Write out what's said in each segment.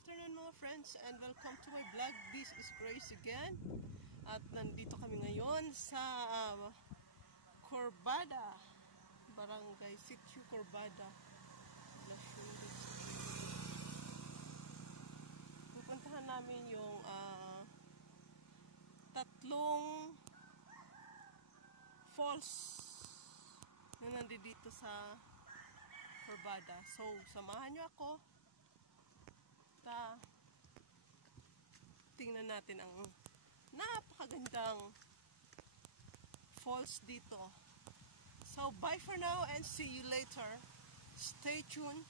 afternoon mga friends and welcome to my vlog. This is Grace again. At nandito kami ngayon sa Corbada, Barangay Sitio Corbada. Pupuntahan namin yung tatlong falls na nandito sa Corbada. So, samahan nyo ako. Tingnan natin ang napakagandang falls dito. So, bye for now and see you later. Stay tuned.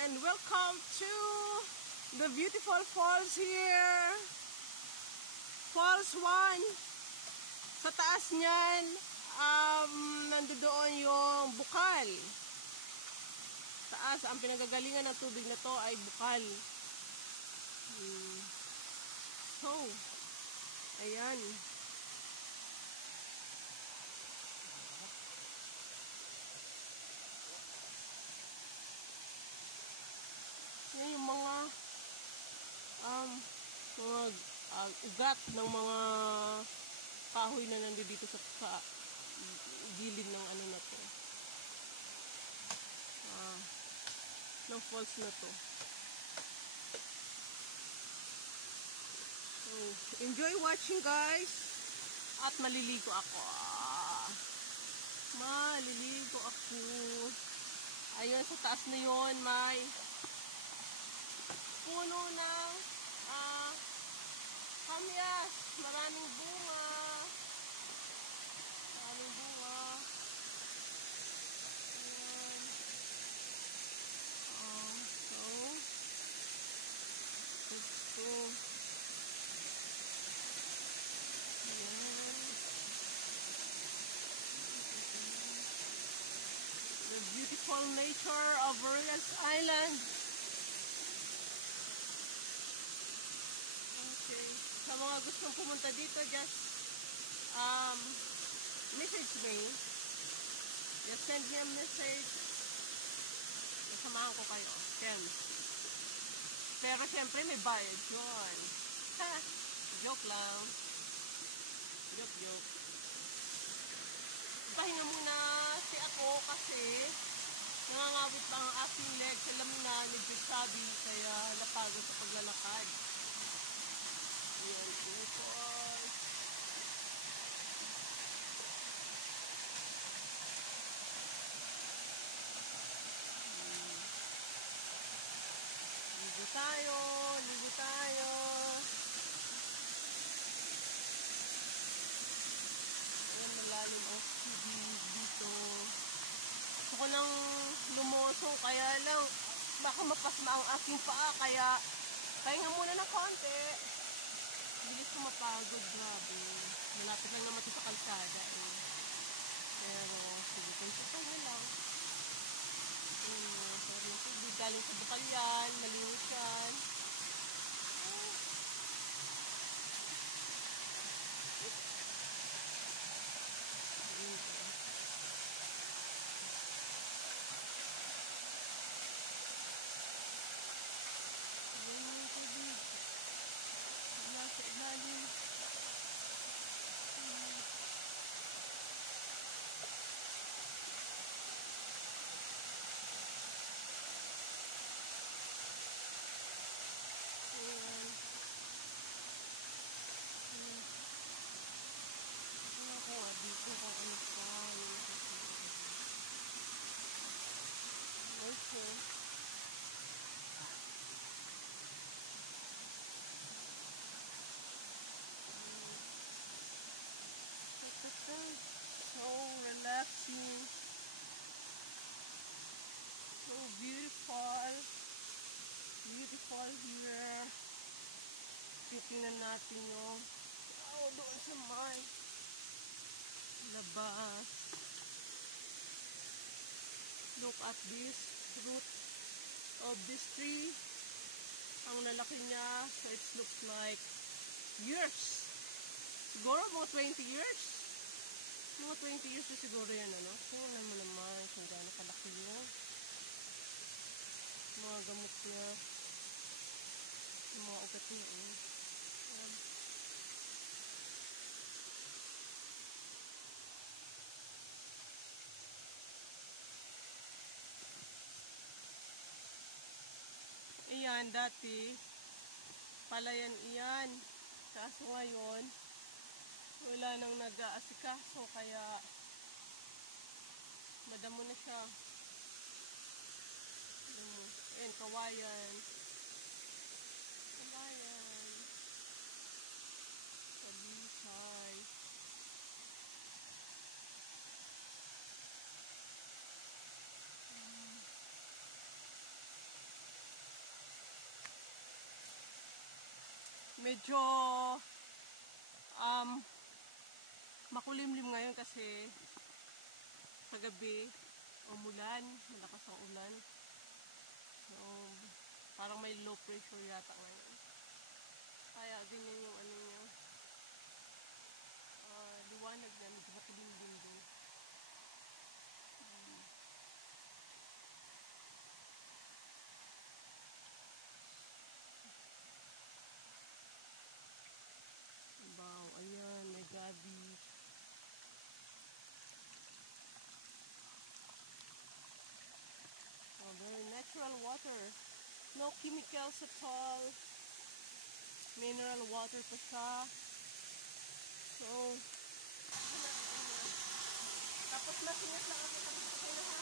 And welcome to the beautiful falls here. Falls 1. Sa taas niyan, nandoon yung bukal. Taas, ang pinagagalingan ng tubig na to ay bukal. So, ayan. Yan yung mga ugat ng mga kahoy na nandito sa gilid ng ano na to, ng falls na to. So, enjoy watching guys, at maliligo ako. Ayun, sa taas na yun may puno ng kamyas. Maraming bunga. Ayan. So, ito. Ayan. The beautiful nature of Boreas Island. Sa mga gustong pumunta dito, just message me. Just send me a message. Nasamahan ko kayo. Pero syempre may bayad yun. Joke lang. Joke. Pahinga muna ako kasi nangangawit pa ang aking legs. Alam na, nagsasabi, kaya napagod sa paglalakad. Ayan, people. Ligo tayo. Ayan, malalim ang tubig dito. Gusto ko nang lumusong, kaya lang baka mapasma ang aking paa, kaya pahinga muna ng konti. Bilis ko mapagod, grabe. Malapit lang naman ito sa kalsada. Pero, sige, konsupan nyo lang. Sarap ng tubig. Galing sa bukal yan. Malinis yan. Dito ko ano pa okay. So relaxing, so beautiful here. Titingnan natin yung doon sa may labas. Look at this root of this tree. Ang lalaki niya. So it looks like years. Siguro mga 20 years. Mga 20 years na siguro yan, ano? Tingnan mo naman kung gaano kalaki yun. Mga gamot niya. Mga ugat niya, eh. Ayan. Iyan, dati, palayan iyan. Kaso ngayon, wala nang nag-aasikaso, kaya madamo na siya. Ayan, kawayan. Kawayan. Kabisay. Medyo makulimlim ngayon kasi kagabi umulan, malakas ang ulan. So, parang may low pressure yata ngayon. Kaya ganyan yung ano niya. Liwanag na, medyo makulimlim din. Wow, ayan, may gabi. Oh, very natural water. No chemicals at all. Mineral water pa siya. So, tapos masingat lang ako sa kanya, ha?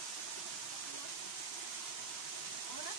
Muna?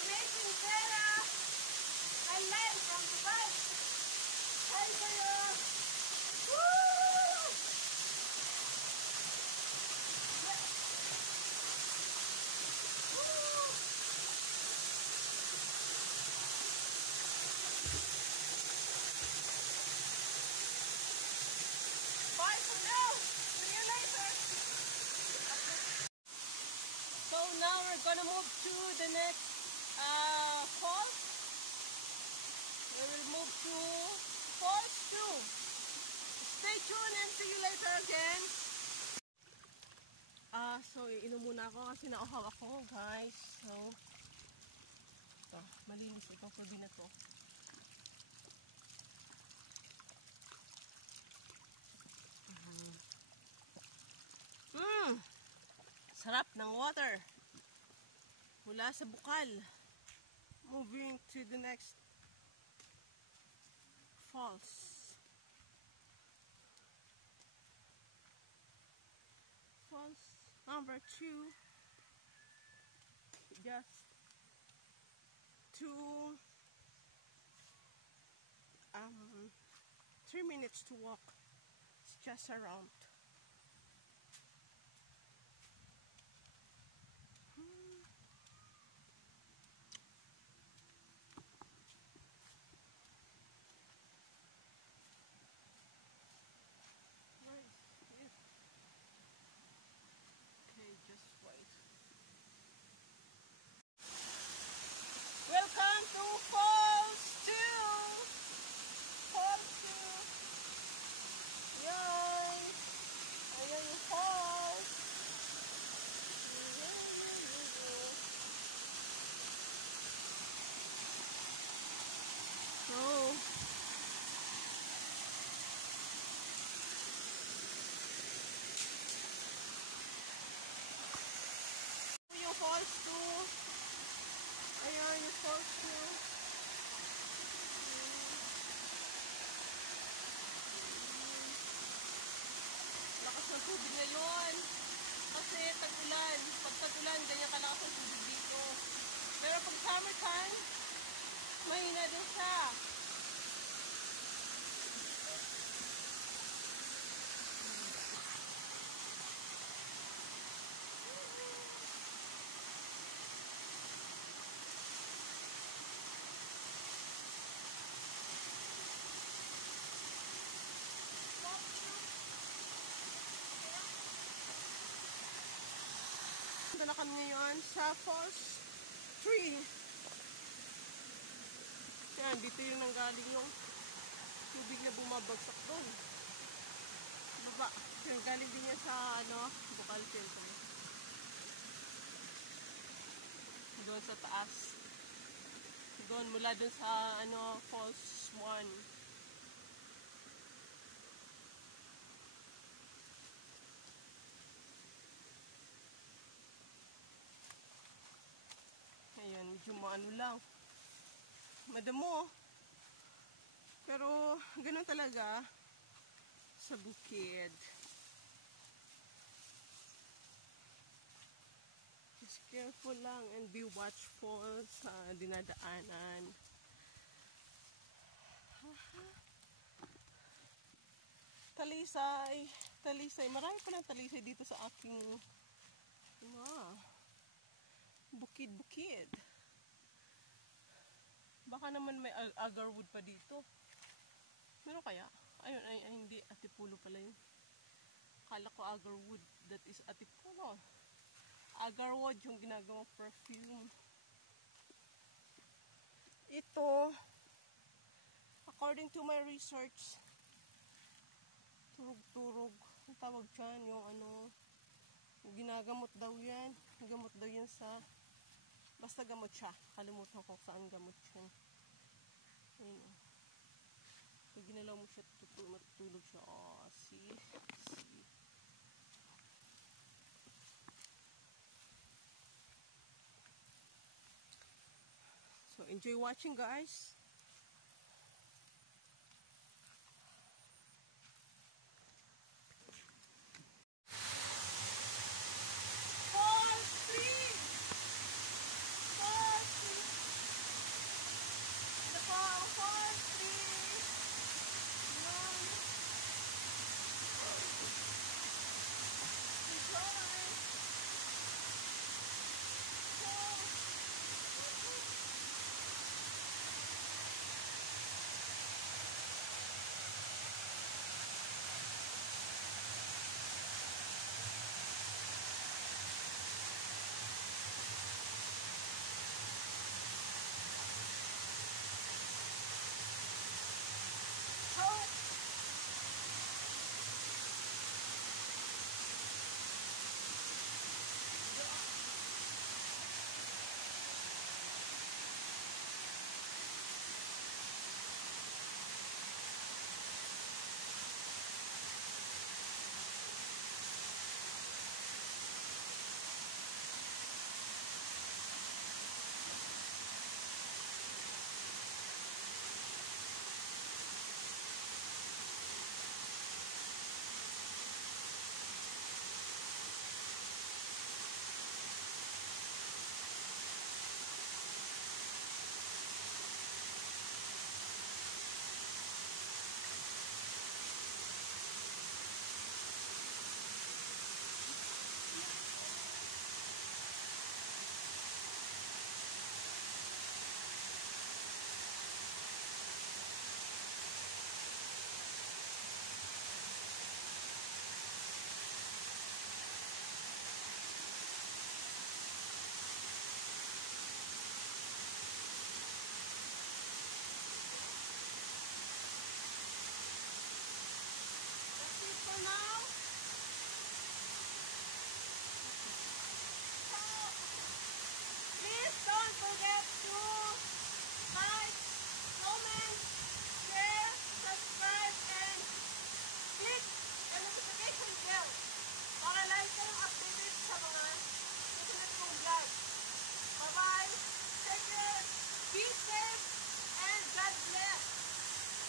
Amazing Vera and Len from Dubai. Hi kayo! Woo! Woo! Bye for now! See you later! So now we're gonna move to the next falls. We will move to falls 2. Stay tuned and see you later again. So iinom muna ako kasi nauhaw ako, guys. So ito, malinis itong tubig na to. Sarap ng water mula sa bukal. Moving to the next falls. Falls number 2. Just 3 minutes to walk. It's just around. Okay, just wait. Welcome to Falls 2! Falls 2! Yan! Ayan yung falls! So, yung falls 2. Ayan yung falls 2. Lakas ng tubig ngayon. Kasi tag-ulan. Pag tag-ulan, ganyan kalakas ang tubig dito. Pero pag summertime, mahina din siya. Ito na kami ngayon sa Falls 3. Yan, dito yung nanggaling yung tubig na bumabagsak doon. Baba. Yung galing din yan sa Bukal Filter. Doon sa taas. Doon, mula doon sa Falls 1. Ayan, medyo maano lang. Madamo. Pero, ganun talaga sa bukid. Just careful lang and be watchful sa dinadaanan. Talisay. Talisay. Marami pa ng talisay dito sa aking bukid-bukid. Baka naman may agarwood pa dito. Meron kaya? Ayun, ay hindi. Atipulo pala yun. Kala ko agarwood. That is atipulo. Agarwood yung ginagawang perfume. Ito, according to my research, turog-turog. Ang tawag dyan, yung ginagamot daw yan. Gamot daw yan sa... Basta gamot siya. Kalimutan ko saan gamot siya. Ayun o. Pag ginalaw mo siya, matutulog siya. Oh, see? See? So, enjoy watching, guys.